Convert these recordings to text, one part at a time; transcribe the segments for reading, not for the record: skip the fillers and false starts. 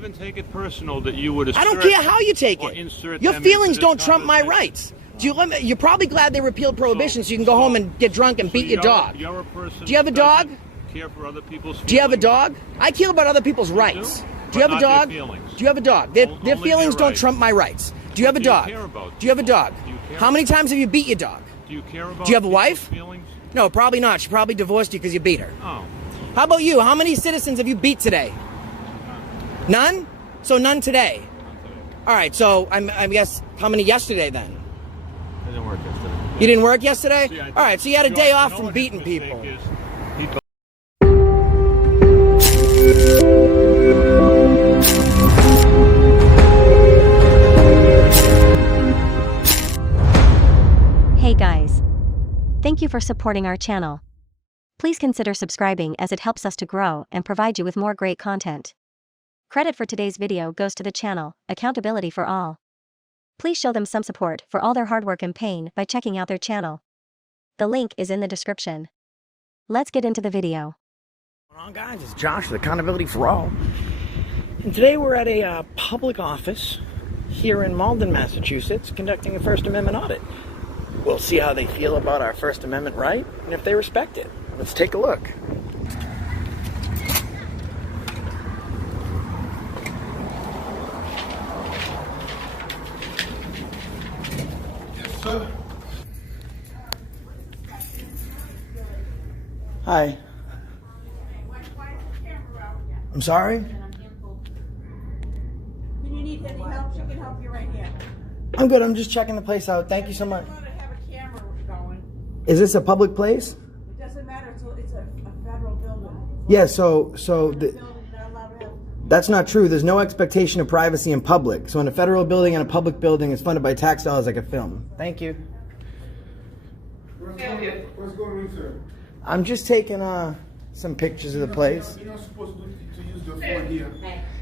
Even take it personal that you would assert. I don't care how you take it. Your feelings don't trump my rights. You're probably glad they repealed prohibition so you can go home and get drunk and beat your dog. You're a person. Do you have a dog? Care for other people's feelings. Do you have a dog? I care about other people's rights. Do you have a dog? Do you have a dog? Their feelings don't trump my rights. Do you have a dog? Do you have a dog? How many times have you beat your dog? Do you care about? Do you have a wife? Feelings? No, probably not. She probably divorced you because you beat her. Oh. How about you? How many citizens have you beat today? None? So none today. All right. So I guess how many yesterday then? I didn't work yesterday. You didn't work yesterday? See, all right. So you had a day off from beating people. Hey guys. Thank you for supporting our channel. Please consider subscribing as it helps us to grow and provide you with more great content. Credit for today's video goes to the channel, Accountability for All. Please show them some support for all their hard work and pain by checking out their channel. The link is in the description. Let's get into the video. What's going on, guys? It's Josh with Accountability for All. And today we're at a public office here in Malden, Massachusetts, conducting a First Amendment audit. We'll see how they feel about our First Amendment right and if they respect it. Let's take a look. Yes, sir. Hi. I'm sorry? When you need any help, she can help you right here. I'm good. I'm just checking the place out. Thank you so much. I'm going to have a camera going. Is this a public place? It doesn't matter. It's a federal building. Yeah, so Building, not allowed to have. that's not true. There's no expectation of privacy in public. So in a federal building and a public building is funded by tax dollars like a film. Thank you. What's going on, sir? I'm just taking some pictures of the place. You're not supposed to use the phone here.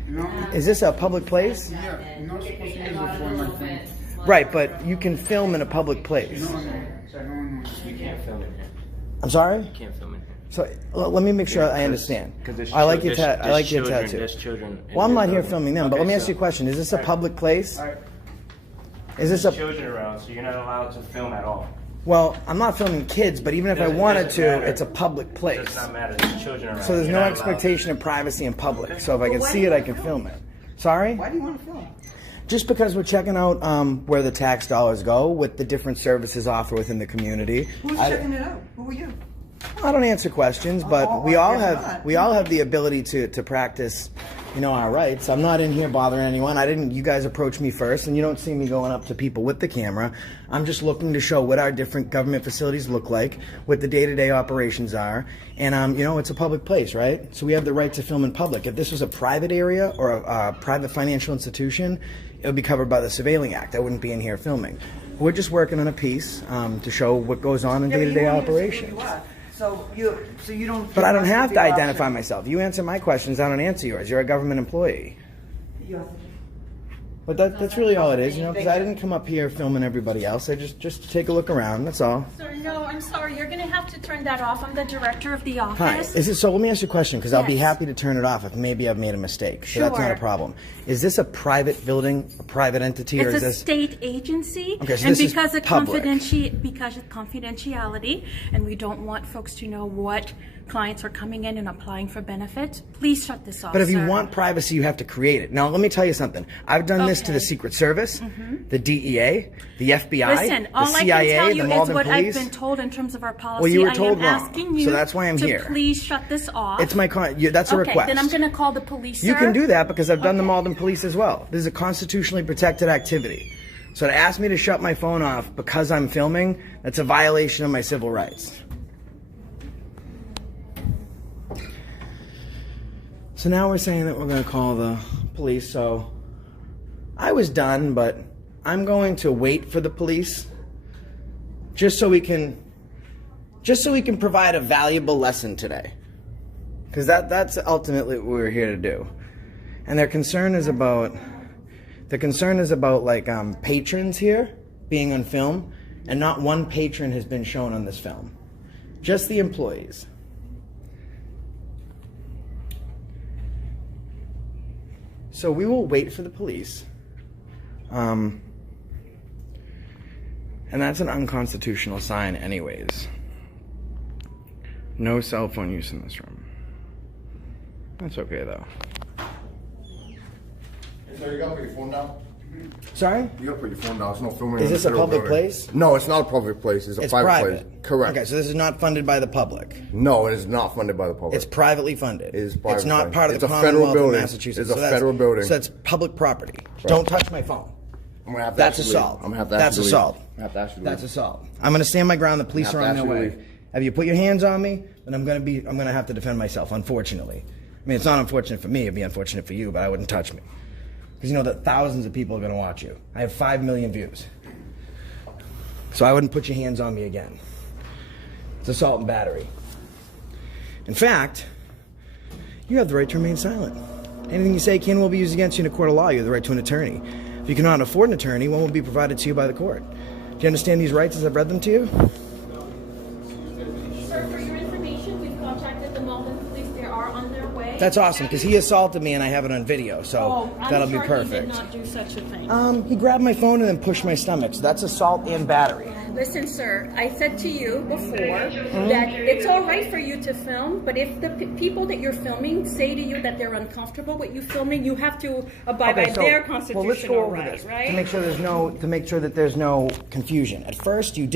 You know? Is this a public place? Yeah, you're not supposed to use the phone like that. Right, but you can film in a public place. No. You can't film in here. I'm sorry? You can't film in here. So let me make sure I understand. Because I like your tattoo. There's children. Well, I'm not here building. filming them, but Okay, let me ask so- you a question. Is this a public place? Alright. Is this There's a... children around, so you're not allowed to film at all. Well, I'm not filming kids, but even if I Doesn't- wanted doesn't to, matter. it's a public It place. does not matter. There's children around. So there's You're no not allowed. expectation of privacy in public. So if I can see it, I can film it. Sorry? Why do you want to film? Just because we're checking out where the tax dollars go with the different services offered within the community. Who's checking it out? Who are you? I don't answer questions, but we all have the ability to practice, our rights. I'm not in here bothering anyone. You guys approached me first, and you don't see me going up to people with the camera. I'm just looking to show what our different government facilities look like, what the day-to-day operations are, and it's a public place, right? So we have the right to film in public. If this was a private area or a private financial institution, it would be covered by the Surveilling Act. I wouldn't be in here filming. We're just working on a piece to show what goes on in day-to-day operations. So you don't. But I don't have to identify myself. You answer my questions, I don't answer yours. You're a government employee. But that's really all it is, because I didn't come up here filming everybody else. I just to take a look around, that's all. Sir, no, I'm sorry. You're going to have to turn that off. I'm the director of the office. Hi. So let me ask you a question, because I'll be Yes. happy to turn it off if maybe I've made a mistake. So that's not a Sure. problem. Is this a private building, a private entity, or It's is a this... state agency, Okay, so and this is because of public. because of confidentiality, and we don't want folks to know what clients are coming in and applying for benefits, please shut this off. But if you sir. want privacy, you have to create it. Now, let me tell you something. I've done this to the Okay. Secret Service, the DEA, the FBI, Listen, the all CIA, I can tell the you is Malden what Police. I've been told in terms of our policy. Well, you were told I am wrong, asking you so that's why I'm to here. please shut this off. It's my that's a okay, request. then I'm going to call the police, You sir. can do that because I've done the Okay. Malden Police as well. This is a constitutionally protected activity. So to ask me to shut my phone off because I'm filming, that's a violation of my civil rights. So now we're saying that we're going to call the police. So I was done, but I'm going to wait for the police just so we can provide a valuable lesson today. Because that's ultimately what we're here to do. And their concern is about like patrons here being on film, and not one patron has been shown on this film. Just the employees. So we will wait for the police. And that's an unconstitutional sign anyways. No cell phone use in this room. That's okay though. So you gotta put your phone down? Sorry? You gotta put your phone down. There's no filming. Is this a public place? No, it's not a public place. It's a private place. Correct. Okay, so this is not funded by the public. No, it is not funded by the public. It's privately funded. It is privately It's not funded. part of It's the a federal Commonwealth of building. Massachusetts. It's a So that's- federal building. So that's public property. Don't touch my phone. I'm gonna have to That's ask you to leave. assault. I'm gonna have to That's ask you to leave. assault. I'm gonna have to ask you to That's leave. assault. I'm gonna stand my ground. The police are on their ask you to way. leave. Have you put your hands on me? Then I'm gonna have to defend myself. Unfortunately, I mean it's not unfortunate for me. It'd be unfortunate for you, but I wouldn't touch me because you know that thousands of people are gonna watch you. I have 5 million views, so I wouldn't put your hands on me again. It's assault and battery. In fact, you have the right to remain silent. Anything you say can and will be used against you in a court of law. You have the right to an attorney. If you cannot afford an attorney, one will be provided to you by the court. Do you understand these rights as I've read them to you? Sir, for your information, we've contacted the Malden police. They are on their way. That's awesome, because he assaulted me and I have it on video, so that'll be I'm perfect. sure he did not do such a thing. He grabbed my phone and then pushed my stomach, so that's assault and battery. Listen, sir, I said to you before that it's all right for you to film, but if the people that you're filming say to you that they're uncomfortable with you filming, you have to abide by their constitutional let's go over right, this right? to make sure that there's no confusion. At first, you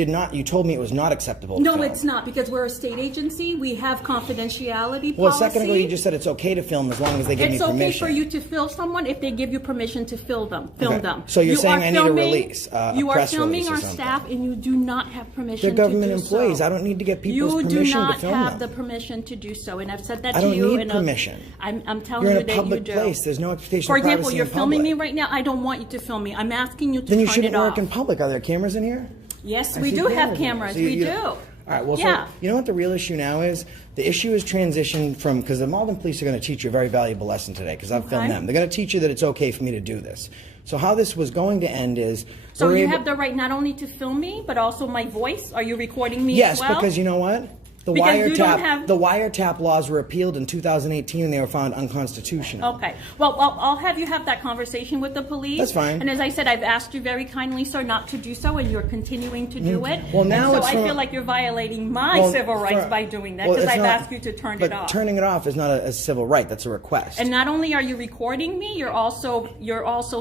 told me it was not acceptable. to No, film. it's not, because we're a state agency. We have confidentiality Well, a policy. second ago you just said it's okay to film as long as they give me It's okay permission. for you to film someone if they give you permission to film them. Okay. So you're saying are I need a filming- release, a you are press filming release or our something. staff, and you do not have permission. They're government to do employees. So. I don't need to get people's You permission do to not film have them. the permission to do so, and I've said that I to don't you. need permission. I'm telling You're you in a that public you do. place. There's no expectation For of privacy example, you're in filming public. me right now. I don't want you to film me. I'm asking you to Then you turn shouldn't it work off. in public. Are there cameras in here? Yes, I we see do have in here. cameras. So you- We you- do. All right, well, Yeah. so you know what the real issue now is? The issue is transition from, because the Malden police are going to teach you a very valuable lesson today, because I've filmed Okay. them. They're going to teach you that it's okay for me to do this. So how this was going to end is... So we're you able- have the right not only to film me, but also my voice. Are you recording me Yes, as well? because you know what? The Because you don't have- wiretap laws were appealed in 2018 and they were found unconstitutional. Okay. Well, I'll have you have that conversation with the police. That's fine. And as I said, I've asked you very kindly, sir, not to do so, and you're continuing to do it. Well, now and so it's I from- feel like you're violating my Well, civil rights for- by doing that, well, because it's I've not- asked you to turn but it off. turning it off is not a civil right. That's a request. And not only are you recording me, you're also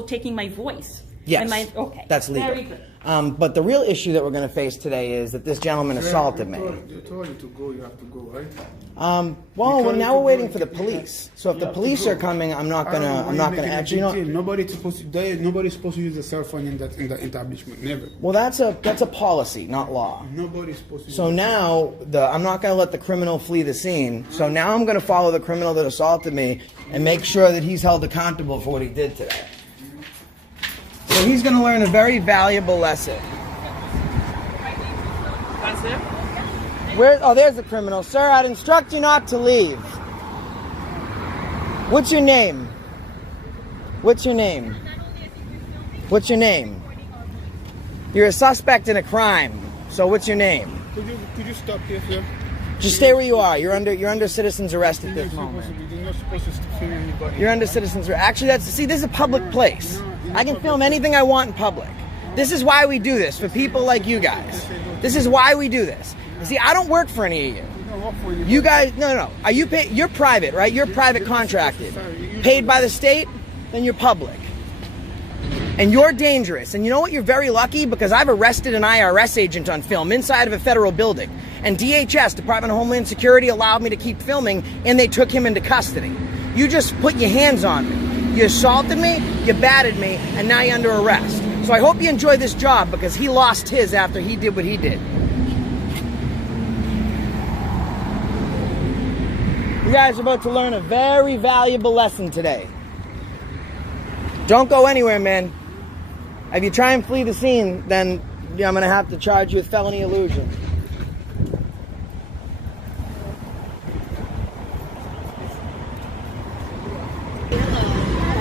taking my voice. Yes, Okay. that's legal. Very good. But the real issue that we're going to face today is that this gentleman assaulted me. They told you to go, you have to go, right? Well, now we're waiting for the police. So if the police are coming, I'm not gonna actually. Nobody's supposed to use a cell phone in the establishment. Never. Well, that's a policy, not law. Nobody's supposed to. So now I'm not going to let the criminal flee the scene. So now I'm going to follow the criminal that assaulted me and make sure that he's held accountable for what he did today. So he's going to learn a very valuable lesson. That's it? Oh, there's the criminal. Sir, I'd instruct you not to leave. What's your name? What's your name? What's your name? You're a suspect in a crime. So what's your name? Could you stop here, sir? Just stay where you are. You're under citizen's arrest at this moment. You're not supposed to film anybody. You're under citizen's arrest. Actually, this is a public place. I can film anything I want in public. This is why we do this, for people like you guys. This is why we do this. You see, I don't work for any of you. You guys, no. Are you paid? You're private, right? You're private contracted. Paid by the state, then you're public. And you're dangerous. And you know what? You're very lucky because I've arrested an IRS agent on film inside of a federal building. And DHS, Department of Homeland Security, allowed me to keep filming, and they took him into custody. You just put your hands on me. You assaulted me, you battered me, and now you're under arrest. So I hope you enjoy this job because he lost his after he did what he did. You guys are about to learn a very valuable lesson today. Don't go anywhere, man. If you try and flee the scene, then I'm going to have to charge you with felony illusion.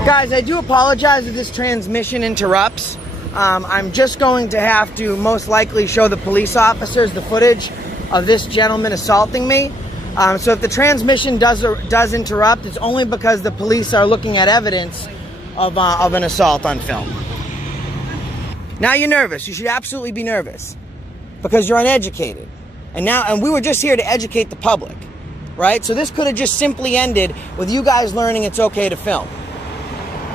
Guys, I do apologize if this transmission interrupts. I'm just going to have to most likely show the police officers the footage of this gentleman assaulting me. So if the transmission does interrupt, it's only because the police are looking at evidence of an assault on film. Now you're nervous. You should absolutely be nervous because you're uneducated. And we were just here to educate the public, right? So this could have just simply ended with you guys learning it's okay to film.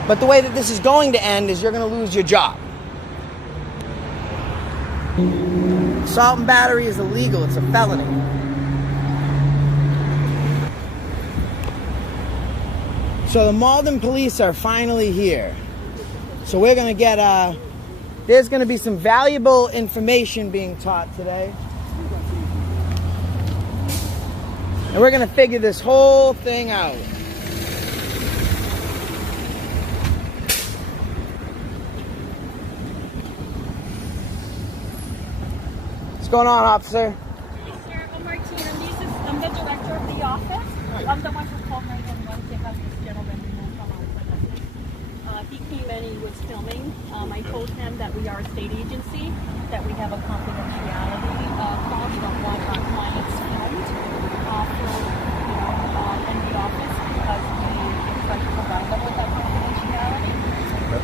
But the way that this is going to end is you're going to lose your job. Assault and battery is illegal. It's a felony. So the Malden police are finally here. So we're going to get, there's going to be some valuable information being taught today. And we're going to figure this whole thing out. What's going on, officer? Mr. Martin, I'm the director of the office. I'm the one who called 911 to have this gentleman removed from our premises. He came in and he was filming. I told him that we are a state agency, that we have a confidentiality clause from what our clients filmed in the office because we try to provide them with that confidentiality.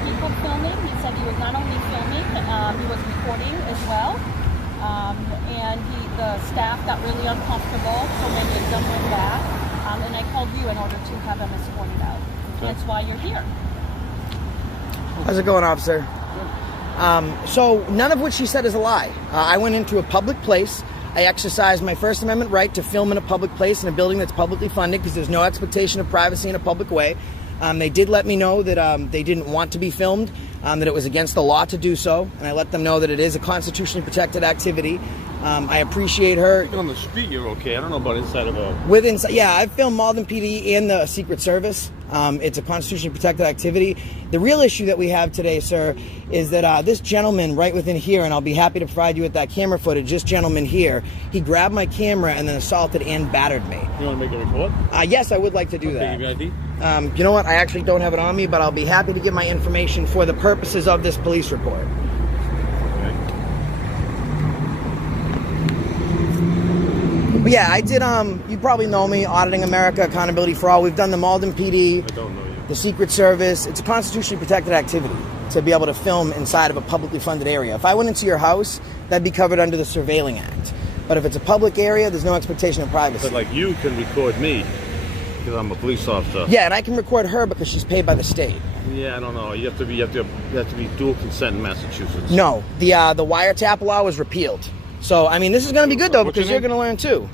People filming, he said he was not only filming, he was recording as well. And the staff got really uncomfortable, so many of them went back. And I called you in order to have them escorted out. Okay. That's why you're here. How's it going, officer? So none of what she said is a lie. I went into a public place. I exercised my First Amendment right to film in a public place in a building that's publicly funded because there's no expectation of privacy in a public way. They did let me know that they didn't want to be filmed, that it was against the law to do so, and I let them know that it is a constitutionally protected activity. I appreciate her. On the street, you're okay. I don't know about inside of a... Yeah, I've filmed Malden PD and the Secret Service. It's a constitutionally protected activity. The real issue that we have today, sir, is that this gentleman right within here, and I'll be happy to provide you with that camera footage, this gentleman here, he grabbed my camera and then assaulted and battered me. You want to make a report? Yes, I would like to do that. Give you ID? You know what? I actually don't have it on me, but I'll be happy to give my information for the purposes of this police report. But yeah, I did, you probably know me, Auditing America, Accountability for All. We've done the Malden PD, I don't know you. the Secret Service. It's a constitutionally protected activity to be able to film inside of a publicly funded area. If I went into your house, that'd be covered under the Surveilling Act. But if it's a public area, there's no expectation of privacy. But like you can record me because I'm a police officer. Yeah, and I can record her because she's paid by the state. Yeah, I don't know. You have to be dual consent in Massachusetts. No, the wiretap law was repealed. So, I mean, this is going to be good, though, because you're going to learn, too.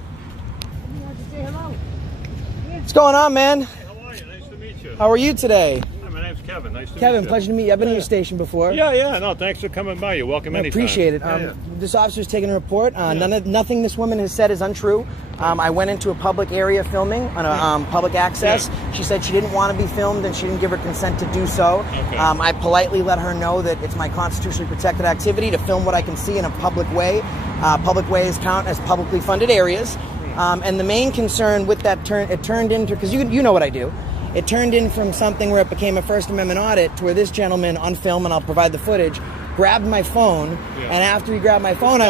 What's going on, man? Hey, how are you? Nice to meet you. How are you today? Hi, my name's Kevin. Nice to meet you. Kevin, pleasure to meet you. I've been in your station before. Yeah. No, thanks for coming by. You're welcome I anytime. appreciate it. This officer's taking a report. Nothing this woman has said is untrue. I went into a public area filming on a public access. Yeah. She said she didn't want to be filmed and she didn't give her consent to do so. Okay. I politely let her know that it's my constitutionally protected activity to film what I can see in a public way. Public ways count as publicly funded areas. And the main concern with that it turned into, because you know what I do, it turned in from something where it became a First Amendment audit to where this gentleman on film, and I'll provide the footage, grabbed my phone, and after he grabbed my phone,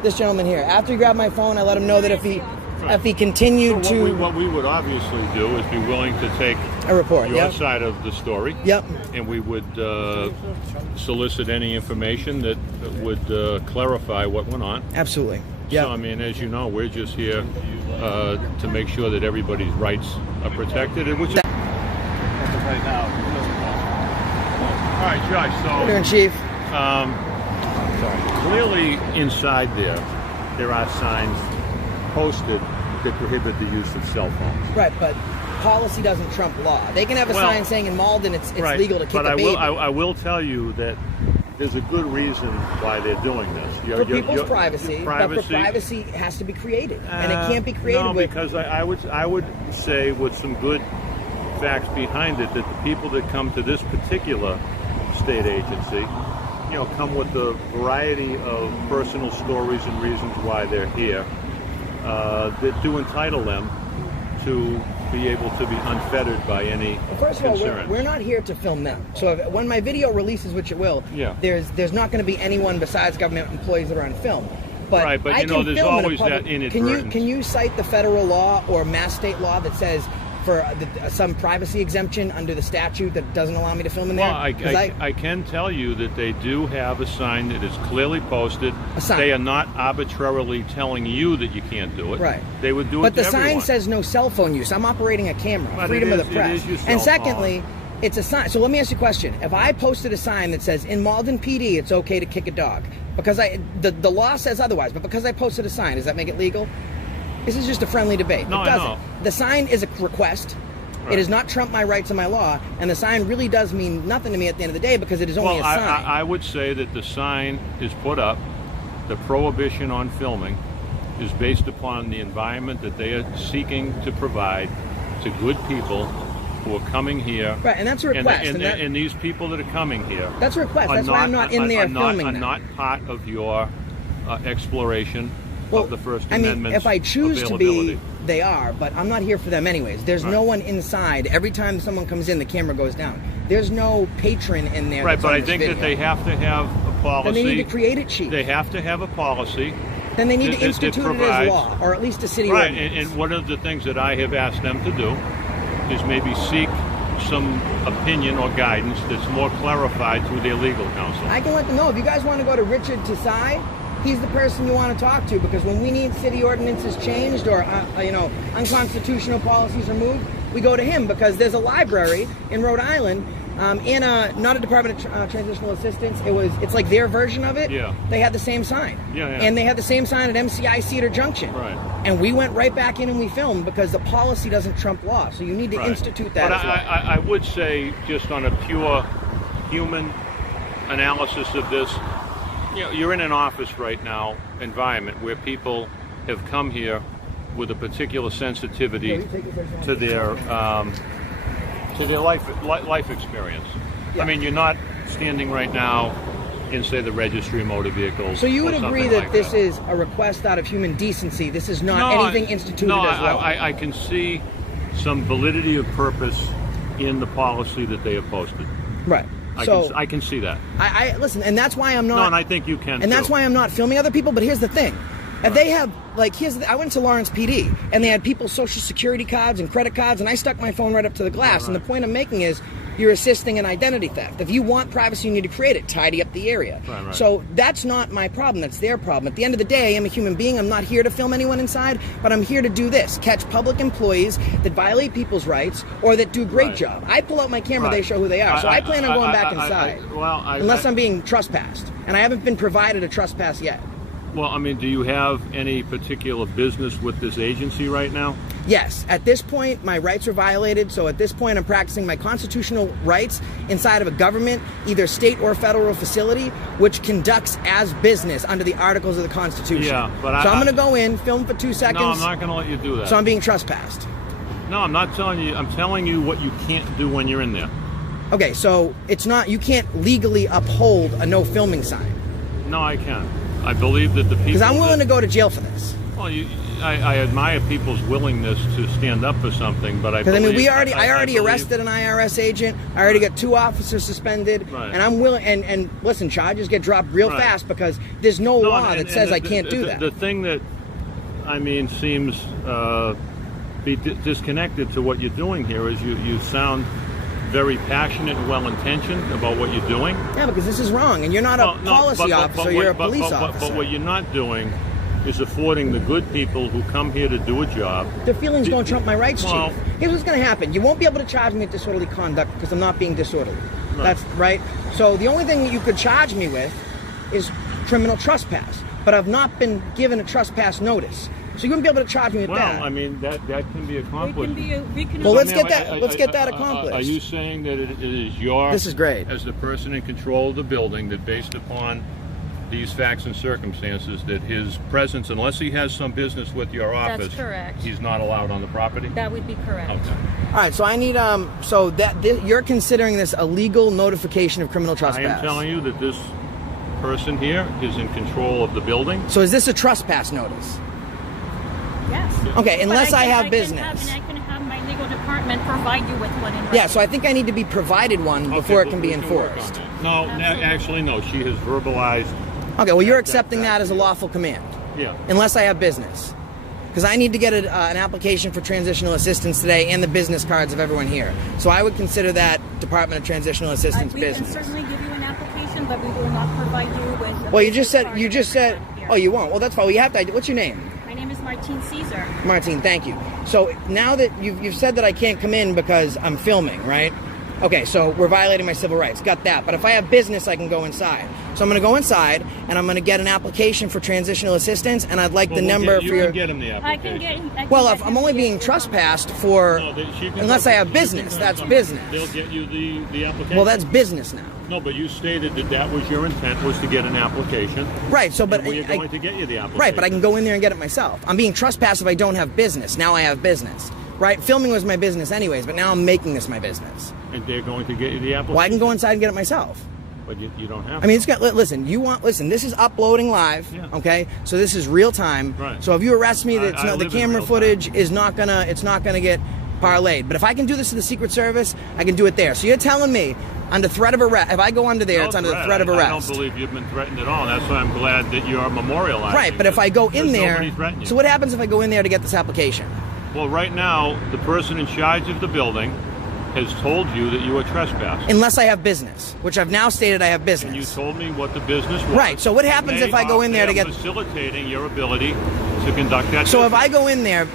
this gentleman here, after he grabbed my phone, I let him know that if he continued what we would obviously do is be willing to take a report, your side of the story. Yep. And we would solicit any information that would clarify what went on. Absolutely. Yep. So, I mean, as you know, we're just here to make sure that everybody's rights are protected, which is right now. All right, Josh, so... How you doing, Chief? Clearly inside there are signs posted that prohibit the use of cell phones. Right, but policy doesn't trump law. They can have a sign saying in Malden it's legal to kick a baby. I will tell you that there's a good reason why they're doing this. For people's privacy, but for privacy has to be created, and it can't be created with... because I would say with some good facts behind it that the people that come to this particular state agency, come with a variety of personal stories and reasons why they're here that do entitle them to be able to be unfettered by any First of all, concern. we're not here to film them. So when my video releases, which it will, there's not going to be anyone besides government employees that are on film. But right, but there's always that inadvertence. Can you cite the federal law or mass state law that says for some privacy exemption under the statute that doesn't allow me to film in there? Well, I can tell you that they do have a sign that is clearly posted. A sign. They are not arbitrarily telling you that you can't do it. Right. They would do but it to the sign everyone. says no cell phone use. I'm operating a camera. But Freedom it of the is- press. it is your And cell secondly, it's a sign. So let me ask you a question. If I posted a sign that says, in Malden PD, it's okay to kick a dog, because the law says otherwise, but because I posted a sign, does that make it legal? This is just a friendly debate. No, it doesn't. I know. The sign is a request. Right. It does not trump my rights and my law, and the sign really does mean nothing to me at the end of the day because it is only Well, a sign. I would say that the sign is put up. The prohibition on filming is based upon the environment that they are seeking to provide to good people who are coming here. Right, and that's a request. And these people that are coming here. That's a request. are That's why I'm not in there filming Are them. not part of your exploration of the First I mean, Amendment's if I choose to be, availability. they are, but I'm not here for them anyways. There's no one inside. Every time someone comes in, the camera goes down. There's no patron in there. Right, that's but on I this think video. that they have to have a policy. Then they need to create it, chief. They have to have a policy. Then they need that- to that institute it provides- as law, or at least a city Right, ordinance. and one of the things that I have asked them to do is maybe seek some opinion or guidance that's more clarified through their legal counsel. I can let them know. If you guys want to go to Richard Desai, he's the person you want to talk to, because when we need city ordinances changed or unconstitutional policies removed, we go to him, because there's a library in Rhode Island, not a Department of Transitional Assistance. It's like their version of it. Yeah. They had the same sign. Yeah. And they had the same sign at MCI Cedar Junction. Right. And we went right back in and we filmed, because the policy doesn't trump law. So you need to Right. institute that But as well. I would say, just on a pure human analysis of this, you're in an office right now environment where people have come here with a particular sensitivity to their life experience. Yeah. I mean, you're not standing right now in, say, the registry of motor vehicles. So you would or agree something that like this is a request out of human decency? This is not No, anything instituted no, as law? I can see some validity of purpose in the policy that they have posted. Right. I can see that. I listen, and that's why I'm not. No, and I think you can. And that's too. why I'm not filming other people. But here's the thing: if they have, I went to Lawrence PD, and they had people's social security cards and credit cards, and I stuck my phone right up to the glass. And the point I'm making is, you're assisting in identity theft. If you want privacy, you need to create it, tidy up the area. Right. So that's not my problem. That's their problem. At the end of the day, I'm a human being. I'm not here to film anyone inside, but I'm here to do this: catch public employees that violate people's rights or that do a great job. I pull out my camera, they show who they are. So I plan on going back inside, unless I'm being trespassed, and I haven't been provided a trespass yet. Well, I mean, do you have any particular business with this agency right now? Yes. At this point, my rights are violated. So at this point, I'm practicing my constitutional rights inside of a government, either state or federal facility, which conducts as business under the Articles of the Constitution. Yeah, but so I'm going to go in, film for 2 seconds. No, I'm not going to let you do that. So I'm being trespassed. No, I'm not telling you. I'm telling you what you can't do when you're in there. Okay, so it's not, you can't legally uphold a no filming sign. No, I can. I believe that the people. Because I'm willing to go to jail for this. Well, I admire people's willingness to stand up for something, but I Because believe. I already arrested an IRS agent. I already got 2 officers suspended, and I'm willing. And listen, charges get dropped real fast because there's no law that says I can't do that. The thing that, I mean, seems be disconnected to what you're doing here is you sound very passionate and well-intentioned about what you're doing. Yeah, because this is wrong, and you're not a policy officer, you're a police officer. But what you're not doing is affording the good people who come here to do a job. Their feelings don't trump my rights, Well, Chief. Here's what's going to happen. You won't be able to charge me with disorderly conduct because I'm not being disorderly. Right. That's right. So the only thing that you could charge me with is criminal trespass. But I've not been given a trespass notice. So you wouldn't be able to charge me with that. Well, I mean, that can be accomplished. Well, let's get that accomplished. Are you saying that it is your... This is great. As the person in control of the building, that based upon these facts and circumstances, that his presence, unless he has some business with your office... That's correct. He's not allowed on the property? That would be correct. Okay. All right, so I need you're considering this a legal notification of criminal trespass. I am telling you that this person here is in control of the building. So is this a trespass notice? Yes. Okay, unless But I have can business. I can have my legal department provide you with one in Yeah, so I think I need to be provided one before it can be enforced. No, actually, no. She has verbalized. Okay, well, you're accepting that as a lawful command. Yeah. Unless I have business. because I need to get an application for transitional assistance today and the business cards of everyone here. So I would consider that Department of Transitional Assistance We business. can certainly give you an application, but we will not provide you with. Well, you just said, oh, you won't. Well, that's fine. Well, you have to. What's your name? My name is Martine Caesar. Martine, thank you. So now that you've said that I can't come in because I'm filming, right? Okay, so we're violating my civil rights. Got that. But if I have business, I can go inside. So I'm going to go inside, and I'm going to get an application for transitional assistance, and I'd like the number for your... You can get him the application. Well, if I'm only being trespassed for... unless I have business, that's business. They'll get you the application. Well, that's business now. No, but you stated that was your intent, was to get an application. Right, so but... We're going to get you the application. Right, but I can go in there and get it myself. I'm being trespassed if I don't have business. Now I have business. Right? Filming was my business anyways, but now I'm making this my business. And they're going to get you the application? Well, I can go inside and get it myself. But you don't have to. I mean, it's got. Listen, this is uploading live. Yeah. Okay, so this is real time. Right. So if you arrest me, I the camera footage is not gonna. It's not gonna get parlayed. But if I can do this to the Secret Service, I can do it there. So you're telling me, under threat of arrest, if I go under there, it's under the threat of arrest. I don't believe you've been threatened at all. That's why I'm glad that you are memorializing. Right, but if I go in there, nobody threatened you. So what happens if I go in there to get this application? Well, right now, the person in charge of the building has told you that you are trespassing. Unless I have business, which I've now stated I have business. And you told me what the business was. Right, so what happens if I go in there to get... facilitating your ability to conduct that So business. if I go in there,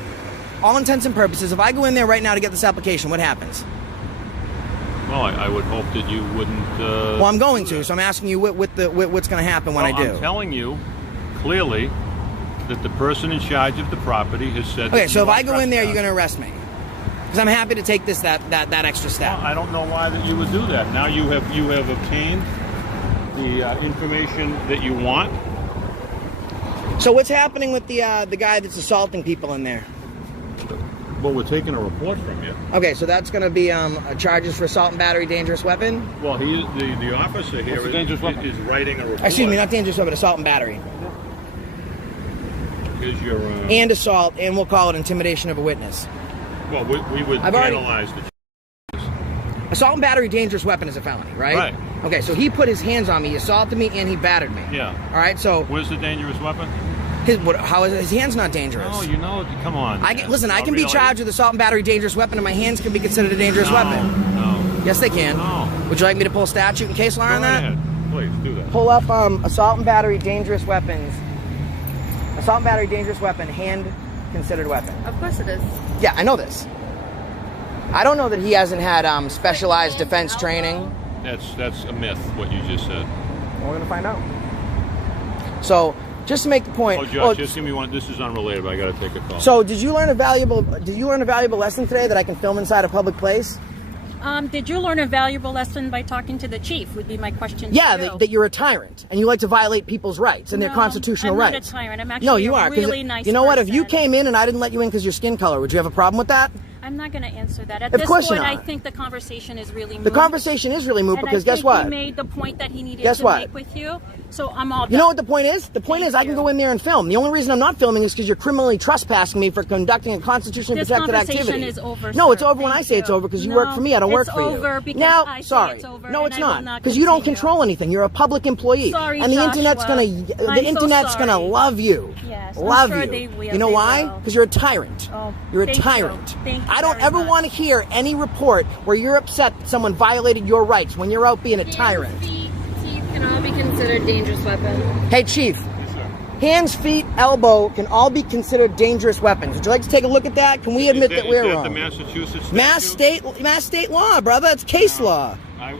all intents and purposes, if I go in there right now to get this application, what happens? Well, I would hope that you wouldn't... well, I'm going to, so I'm asking you what's going to happen when I do. I'm telling you, clearly, that the person in charge of the property has said... Okay, so if I go in there, you're going to arrest me? Because I'm happy to take that extra step. Well, I don't know why that you would do that. Now you have obtained the information that you want. So what's happening with the guy that's assaulting people in there? Well, we're taking a report from you. Okay, so that's going to be charges for assault and battery, dangerous weapon? Well, the officer here is writing a report. Excuse me, not dangerous weapon, assault and battery. Is your... and assault, and we'll call it intimidation of a witness. Well, we would analyze the... Assault and battery, dangerous weapon is a felony, right? Right. Okay, so he put his hands on me, he assaulted me, and he battered me. Yeah. All right, so... Where's the dangerous weapon? How is his hand's not dangerous? Oh, you know, come on. I can be charged with assault and battery, dangerous weapon, and my hands can be considered a dangerous weapon. No. Yes, they can. No. Would you like me to pull statute and case law on that? Go ahead. Please, do that. Pull up assault and battery, dangerous weapons. Assault and battery, dangerous weapon, hand considered weapon. Of course it is. Yeah, I know this. I don't know that he hasn't had specialized defense training. That's a myth, what you just said. Well, we're going to find out. So, just to make the point... Oh, Josh, just give me one. This is unrelated, but I got to take a call. So, did you learn a valuable lesson today that I can film inside a public place? Did you learn a valuable lesson by talking to the chief, would be my question Yeah, to you. that you're a tyrant, and you like to violate people's rights and their constitutional rights. I'm not a tyrant. I'm actually no, you are, a really nice you know what? If person. you came in and I didn't let you in because your skin color, would you have a problem with that? I'm not going to answer that. At Of this course point, you're not. I think the conversation is really moot. The conversation is really moot because guess what? He made the point that he needed Guess to what? make with you, so I'm all done. You know what the point is? The point is I can go in there and film. The only reason I'm not filming is because you're criminally trespassing me for conducting a constitutionally protected activity. This conversation is over, No, it's sir. over when I say it's over because you work for me. I don't work for you. It's over because now, I say sorry. it's over. No, and it's I will not because you don't continue. control anything. You're a public employee, Sorry, and the internet's Joshua. gonna love you. Yes, I'm love sure you. they will. You know They why? will. Because you're a tyrant. Oh, you're a thank you. tyrant. Thank you I don't very ever much. want to hear any report where you're upset that someone violated your rights when you're out being a tyrant. Teeth can all be considered dangerous weapons. Hey, Chief. Hands, feet, elbow can all be considered dangerous weapons. Would you like to take a look at that? Can we admit that we're wrong? The Massachusetts statute? Mass state law, brother. It's case law.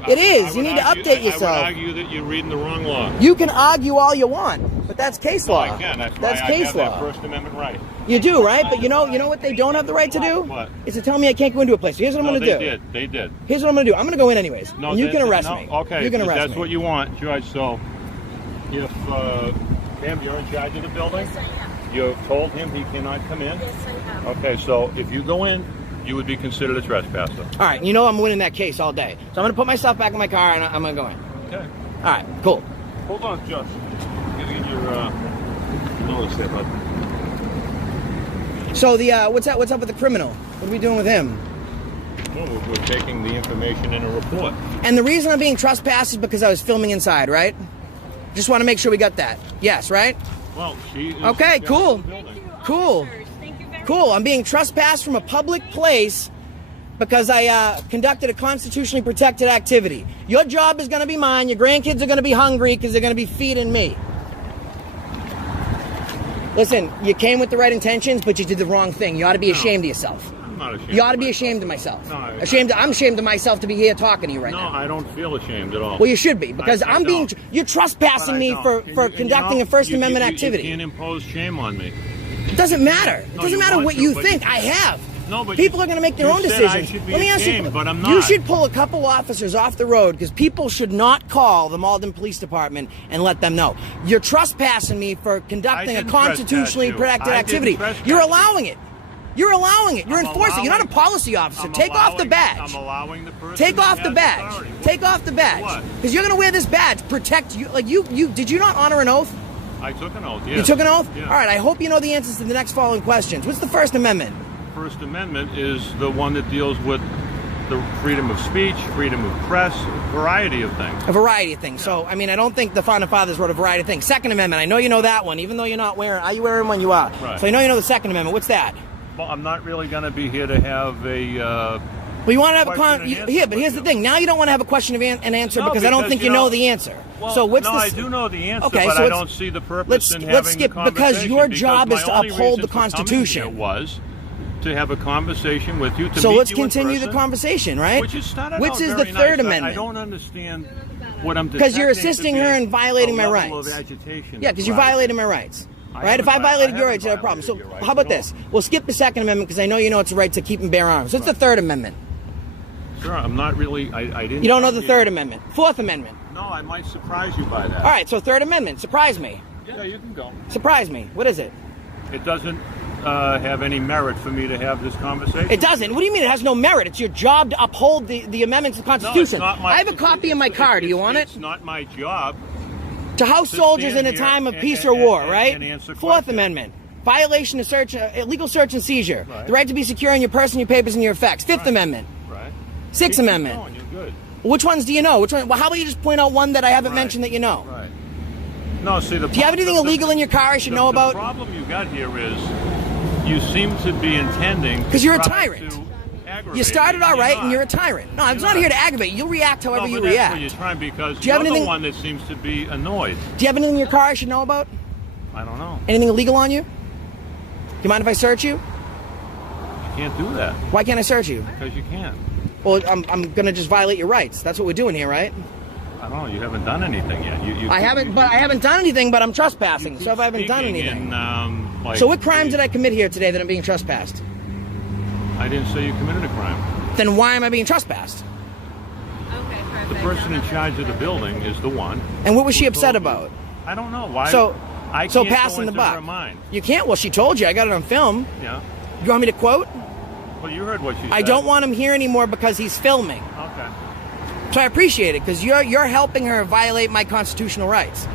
It is. You need to update yourself. I would argue that you're reading the wrong law. You can argue all you want, but that's case law. I can. That's That's why case I have law. that First Amendment right. You do, right? But you know what they don't have the right to do? What? Is to tell me I can't go into a place. Here's what I'm going to do. They did. Here's what I'm going to do. I'm going to go in anyways. No, and you can arrest no, me. Okay, you can arrest that's me. what you want, Judge. So, if Pam, you're in charge of the building, Yes, I am. you've told him he cannot come in. Yes, I am. Okay, so if you go in, you would be considered a trespasser. All right, you know I'm winning that case all day. So I'm going to put myself back in my car and I'm going to go in. Okay. All right, cool. Hold on, Judge. Get your notice there, bud. So what's up with the criminal? What are we doing with him? Well, we're taking the information in a report. And the reason I'm being trespassed is because I was filming inside, right? Just want to make sure we got that. Yes, right? Well, she is Okay, in cool. the building. Cool. Thank Cool. I'm being trespassed from a public place because I conducted a constitutionally protected activity. Your job is going to be mine. Your grandkids are going to be hungry because they're going to be feeding me. Listen, you came with the right intentions, but you did the wrong thing. You ought to be ashamed of yourself. I'm not ashamed. You ought to be ashamed of myself. No, I'm ashamed of myself to be here talking to you right now. No, I don't feel ashamed at all. Well, you should be, because I don't. you're trespassing me for conducting a First Amendment activity. You can't impose shame on me. It doesn't matter. It doesn't matter what you think. I have. No, but people are going to make their own decisions. Let me ask you, but I'm not. You should pull a couple officers off the road, because people should not call the Malden Police Department and let them know. You're trespassing me for conducting a constitutionally protected activity. You're allowing it. You're allowing it. You're enforcing it. You're not a policy officer. Take off the badge. I'm allowing the person. Take off the badge. Take off the badge. Because you're going to wear this badge. Protect you. Like you did you not honor an oath? I took an oath, yes. You took an oath? Yeah. All right, I hope you know the answers to the next following questions. What's the First Amendment? First Amendment is the one that deals with the freedom of speech, freedom of press, a variety of things. A variety of things. So, I mean, I don't think the Founding Fathers wrote a variety of things. Second Amendment, I know you know that one, even though you're not wearing. Are you wearing one? You are. Right. So I know you know the Second Amendment. What's that? Well, I'm not really going to be here to have a. Well, you want to have but here's the thing. Now you don't want to have a question and answer because I don't think you know the answer. Well, so what's I do know the answer, okay, but so I don't see the purpose in having let's skip the conversation because your job is to uphold the Constitution. It was to have a conversation with you. So let's continue the conversation, right? Which is the Third Amendment. I don't understand what I'm because you're assisting her in violating my rights. Of agitation. Yeah, because you're violating my rights. Right? If I violated your rights, you have a problem. So how about this? We'll skip the Second Amendment because I know you know it's a right to keep and bear arms. What's the Third Amendment? Sure, I'm not really. I didn't. You don't know the Third Amendment. Fourth Amendment. No, I might surprise you by that. All right, so Third Amendment. Surprise me. Yeah, you can go. Surprise me. What is it? It doesn't have any merit for me to have this conversation. It doesn't. What do you mean it has no merit? It's your job to uphold the amendments to the Constitution. No, it's not my, I have a copy in my car. Do you want it? It's not my job. To house soldiers in a time of peace or war, right? Fourth questions. Amendment. Violation of search, illegal search and seizure. Right. The right to be secure in your person, your papers, and your effects. Fifth Amendment. Right. Sixth Amendment. Going. You're good. Which ones do you know? Which one? Well, how about you just point out one that I haven't mentioned that you know? Right. No, see, do you have anything illegal in your car I should know about? The problem you got here is you seem to be intending because you're a tyrant. You started all right, and you're a tyrant. No, I'm not here to aggravate. You'll react however you react. That's what you're trying because you're the one that seems to be annoyed. Do you have anything in your car I should know about? I don't know. Anything illegal on you? Do you mind if I search you? You can't do that. Why can't I search you? Because you can't. Well, I'm going to just violate your rights. That's what we're doing here, right? I don't know. You haven't done anything yet. I haven't done anything, but I'm trespassing. So if I haven't done anything. So what crime did I commit here today that I'm being trespassed? I didn't say you committed a crime. Then why am I being trespassed? Okay, perfect. The person in charge of the building is the one. And what was she upset about? I don't know. Why? So can't passing go the into her buck. mind. You can't? Well, she told you. I got it on film. Yeah. You want me to quote? Well, you heard what she said. I don't want him here anymore because he's filming. Okay. So I appreciate it because you're helping her violate my constitutional rights.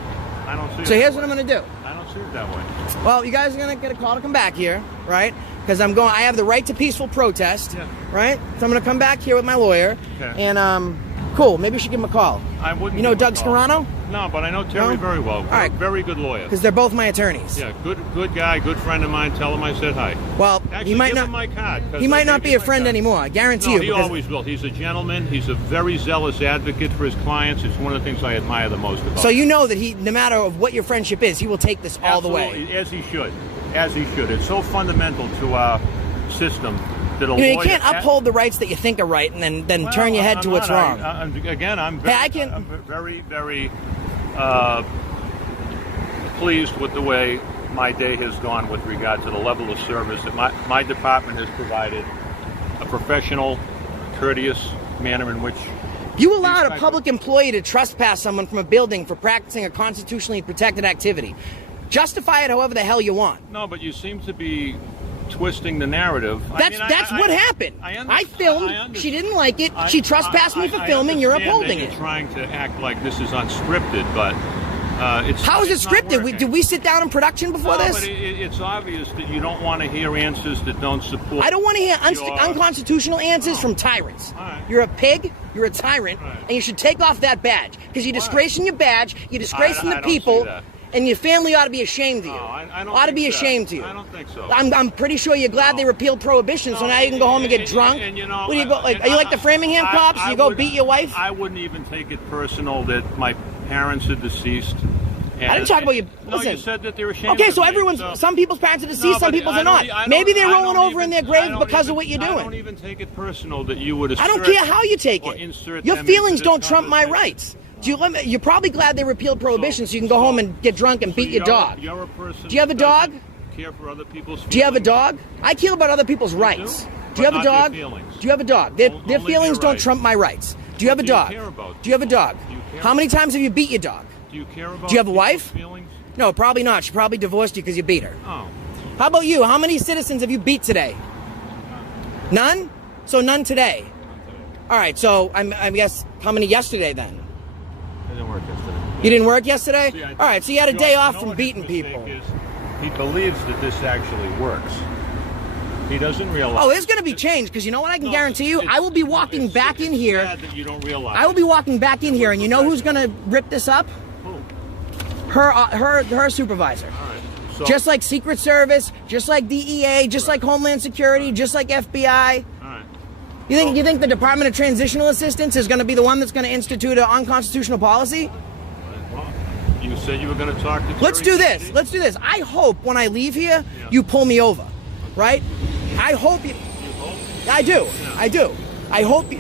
I don't see it. So here's what I'm going to do. I don't see it that way. Well, you guys are going to get a call to come back here, right? Because I have the right to peaceful protest, right? So I'm going to come back here with my lawyer. Okay. And, cool, maybe you should give him a call. I wouldn't. You know Doug Scarano? No, but I know Terry very well. All right. Very good lawyer. Because they're both my attorneys. Yeah, good guy, good friend of mine. Tell him I said hi. Well, Actually, he might give not. him my card. He might not be a friend anymore. I guarantee you. He always will. He's a gentleman. He's a very zealous advocate for his clients. It's one of the things I admire the most about him. So you know that no matter of what your friendship is, he will take this all the way. As he should. As he should. It's so fundamental to our system that you can't uphold the rights that you think are right and then turn your head to what's wrong. I'm very, very pleased with the way my day has gone with regard to the level of service that my department has provided, a professional, courteous manner in which you allowed a public employee to trespass someone from a building for practicing a constitutionally protected activity. Justify it however the hell you want. No, but you seem to be twisting the narrative. That's what happened. I filmed. She didn't like it. She trespassed me for filming. You're upholding it. You're trying to act like this is unscripted, but it's how is it scripted? Did we sit down in production before this? But it's obvious that you don't want to hear answers that don't support. I don't want to hear unconstitutional answers from tyrants. Right. You're a pig. You're a tyrant, and you should take off that badge because you're disgracing your badge. You're disgracing the people. and your family ought to be ashamed of you. No, I don't ought to think be so. ashamed of you. I don't think so. I'm pretty sure you're glad they repealed prohibition, so now you can go home and get drunk. And, you know, what do you go? Like, are you like the Framingham cops? You go beat your wife? I wouldn't even take it personal that my parents are deceased. I didn't talk about you. No, Listen. you said that they were ashamed. Okay, of so me, everyone's. so- Some people's parents are deceased, No, some but people's I are don't- not. I don't- Maybe they're I rolling don't over in even- their grave I don't because of even- what you're I doing. don't even take it personal that you would. I don't care how you take it. Your feelings don't trump my rights. You're probably glad they repealed prohibition so you can go home and get drunk and beat your dog. You're a person. Do you have a dog? Care for other people's feelings? Do you have a dog? I care about other people's rights. Do you have a But not dog? their feelings. Do you have a dog? Their Only feelings their don't rights. trump my rights. Do you have a do you dog? care about? Do you have a dog? Do you care How many about- times have you beat your dog? Do you care about? Do you have a people's wife? Feelings? No, probably not. She probably divorced you because you beat her. Oh. How about you? How many citizens have you beat today? None? So none today. All right, so I guess how many yesterday then? It didn't work yesterday. You didn't work yesterday? See, I think- All right, so you had a George, day you off know from what his beating mistake people. is? He believes that this actually works. He doesn't realize. Oh, there's going to be change because you know what I can guarantee you? I will be walking back in here. Sad that you don't realize. I will be walking back in here, and you know who's going to rip this up? Who? Her supervisor. All right. So, Just like Secret Service, just like DEA, just like Homeland Security, just like FBI. all right. You think the Department of Transitional Assistance is going to be the one that's going to institute an unconstitutional policy? Well, you said you were going to talk to. Let's Terry do this. Kennedy. Let's do this. I hope when I leave here, you pull me over, right? I hope you. You hope? I do. I do. I hope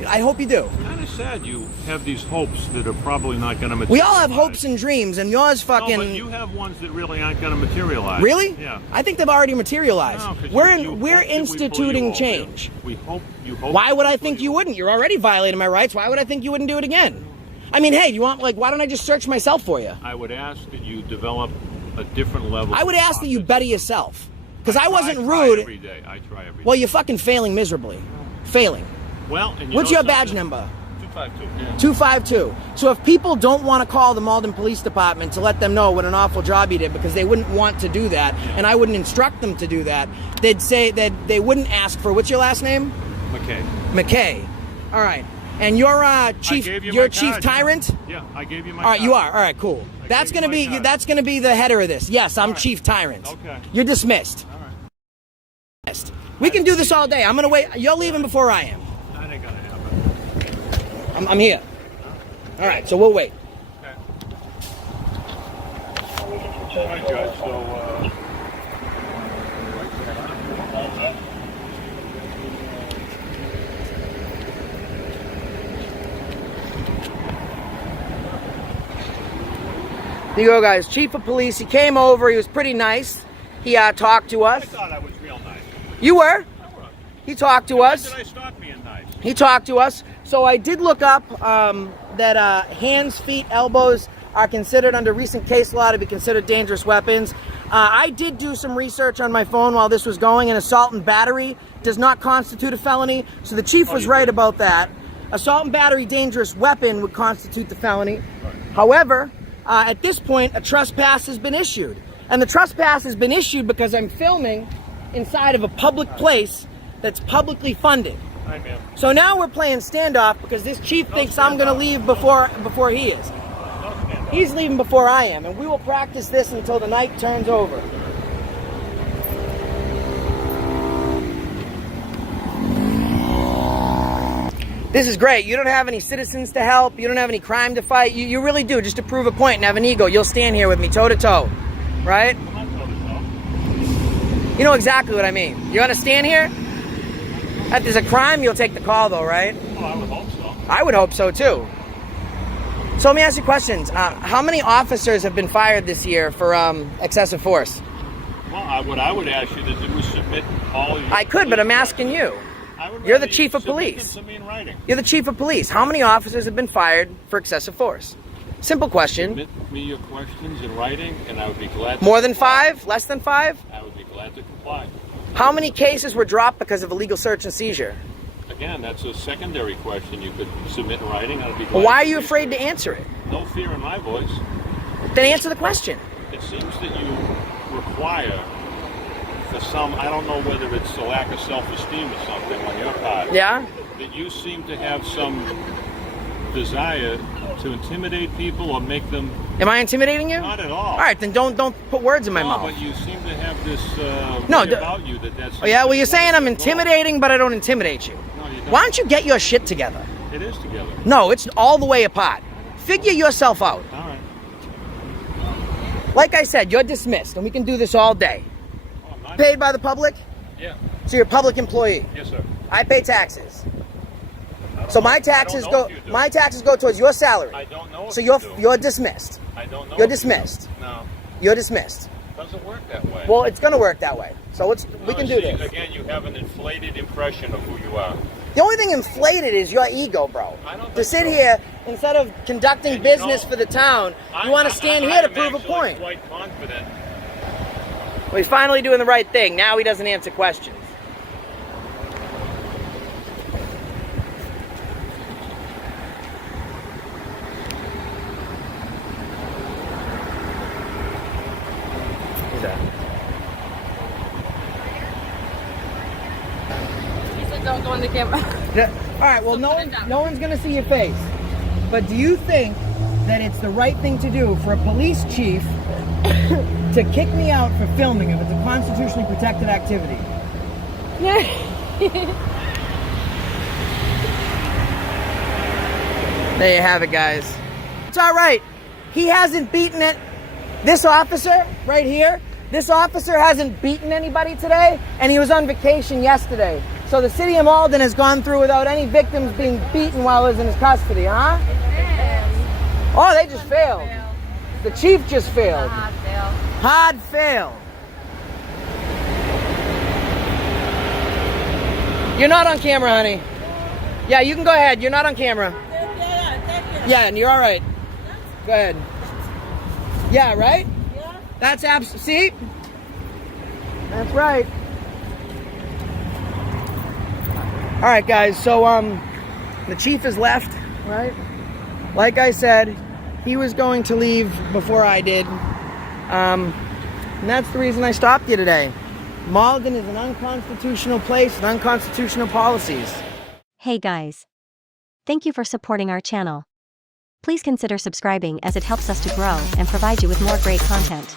you do. Kind of sad you have these hopes that are probably not going to materialize. We all have hopes and dreams, and yours fucking. No, but you have ones that really aren't going to materialize. Really? Yeah. I think they've already materialized. No, 'cause we're you hope that we pull you instituting over. change. We hope you hope. Why would I we pull think you wouldn't? You're already violating my rights. Why would I think you wouldn't do it again? I mean, hey, you want why don't I just search myself for you? I would ask that you develop a different level. I would of ask that you confidence. better yourself. Because I wasn't I try rude. every day. I try every day. Well, you're fucking failing miserably. Failing. Well, and you What's know your badge something? number? 252. Yeah. 252. So if people don't want to call the Malden Police Department to let them know what an awful job you did because they wouldn't want to do that, and I wouldn't instruct them to do that, they'd say that they wouldn't ask for, what's your last name? McKay. McKay. All right. And you're chief. I gave you You're my Chief card, Tyrant. Yeah, I gave you my. All right, card. you are. All right, cool. That's gave gonna you be my card. that's gonna be the header of this. Yes, I'm right. Chief Tyrant. Okay. You're dismissed. All right. Dismissed. We can do this all day. I'm gonna wait. You're leaving before I am. That ain't gonna happen. I'm here. All right, so we'll wait. Okay. All right, Judge. So. There you go, guys. Chief of Police. He came over. He was pretty nice. He talked to us. I thought I was real nice. You were. I was. He talked to When us. did I stop being nice? He talked to us. So I did look up that hands, feet, elbows are considered under recent case law to be considered dangerous weapons. I did do some research on my phone while this was going, and assault and battery does not constitute a felony. So the chief was right about that. Assault and battery dangerous weapon would constitute the felony. However, at this point, a trespass has been issued. And the trespass has been issued because I'm filming inside of a public place that's publicly funded. Hi, ma'am. So now we're playing standoff because this chief thinks I'm going to leave before he is. He's leaving before I am, and we will practice this until the night turns over. This is great. You don't have any citizens to help. You don't have any crime to fight. You really do, just to prove a point and have an ego. You'll stand here with me toe to toe, right? You know exactly what I mean. You're going to stand here? If there's a crime, you'll take the call, though, right? Well, I would hope so. I would hope so, too. So let me ask you questions. How many officers have been fired this year for excessive force? Well, what I would ask you is that we submit all your... I could, but I'm asking you. You're the chief of police. Submit them to me in writing. You're the chief of police. How many officers have been fired for excessive force? Simple question. Submit me your questions in writing, and I would be glad to More than comply. 5? Less than 5? I would be glad to comply. How many cases were dropped because of illegal search and seizure? Again, that's a secondary question you could submit in writing. I'd be glad Why are to you do afraid so. to answer it? No fear in my voice. Then answer the question. It seems that you require, for some, I don't know whether it's a lack of self-esteem or something on your part. Yeah? That you seem to have some desire to intimidate people or make them. Am I intimidating you? Not at all. All right, then don't put words in my No, mouth. but you seem to have this No, way about you that's. Oh yeah, well you're saying I'm intimidating, but I don't intimidate you. No, you don't. Why don't you get your shit together? It is together. No, it's all the way apart. Figure yourself out. All right. Like I said, you're dismissed, and we can do this all day. Oh, I'm not. Paid by the public, Yeah. so you're a public employee. Yes, sir. I pay taxes. I don't So know- my I taxes don't know go. if you do. My taxes go towards your salary. I don't know. So if you're you do. you're dismissed. I don't know. You're if you do. dismissed. No, You're dismissed. it doesn't work that way. Well, it's gonna work that way. So we No, can do see, this. Again, you have an inflated impression of who you are. The only thing inflated is your ego, bro. I don't To think sit so. here instead of conducting And business you know, for the town, you want to stand here to I'm prove a actually point. Quite confident. Well, he's finally doing the right thing. Now he doesn't answer questions. Who's that? He said don't go on the camera. Yeah. All right. Well, no one's gonna see your face. But do you think that it's the right thing to do for a police chief to kick me out for filming if it's a constitutionally protected activity? There you have it, guys. It's all right. He hasn't beaten it. This officer right here, this officer hasn't beaten anybody today, and he was on vacation yesterday. So the city of Malden has gone through without any victims being beaten while he was in his custody, huh? Oh, they just failed. The chief just failed. Hard fail. You're not on camera, honey. Yeah, you can go ahead. You're not on camera. Yeah, and you're all right. Go ahead. Yeah, right? Yeah. That's see? That's right. All right, guys. So the chief has left, right? Like I said, he was going to leave before I did. And that's the reason I stopped you today. Malden is an unconstitutional place with unconstitutional policies. Hey guys. Thank you for supporting our channel. Please consider subscribing as it helps us to grow and provide you with more great content.